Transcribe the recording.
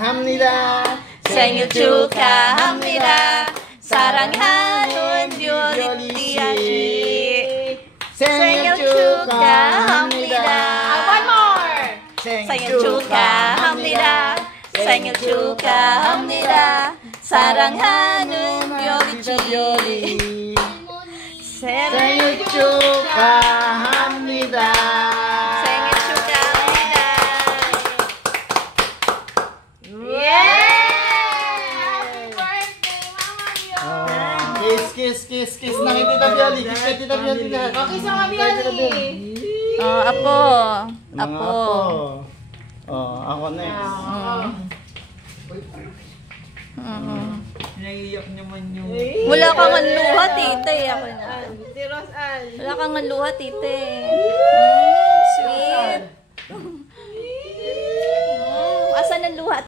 축하합니다. 생일 축하합니다. 사랑하는 뷰티 아씨. 생일 축하합니다. One more. 생일 축하합니다. 생일 축하합니다. 사랑하는 뷰티. 생일 축하합니다. 생일 축하합니다. 예! Kiss na kay Tita Bioli. Kiss kay Tita Bioli na. Okay, sa mga Bioli. Apo. Mga Apo. Ako next. Naiiyak naman yung... Wala kang luha, tite. Ako na. Si Rosan. Wala kang luha, tite. Sweet. Asan ang luha,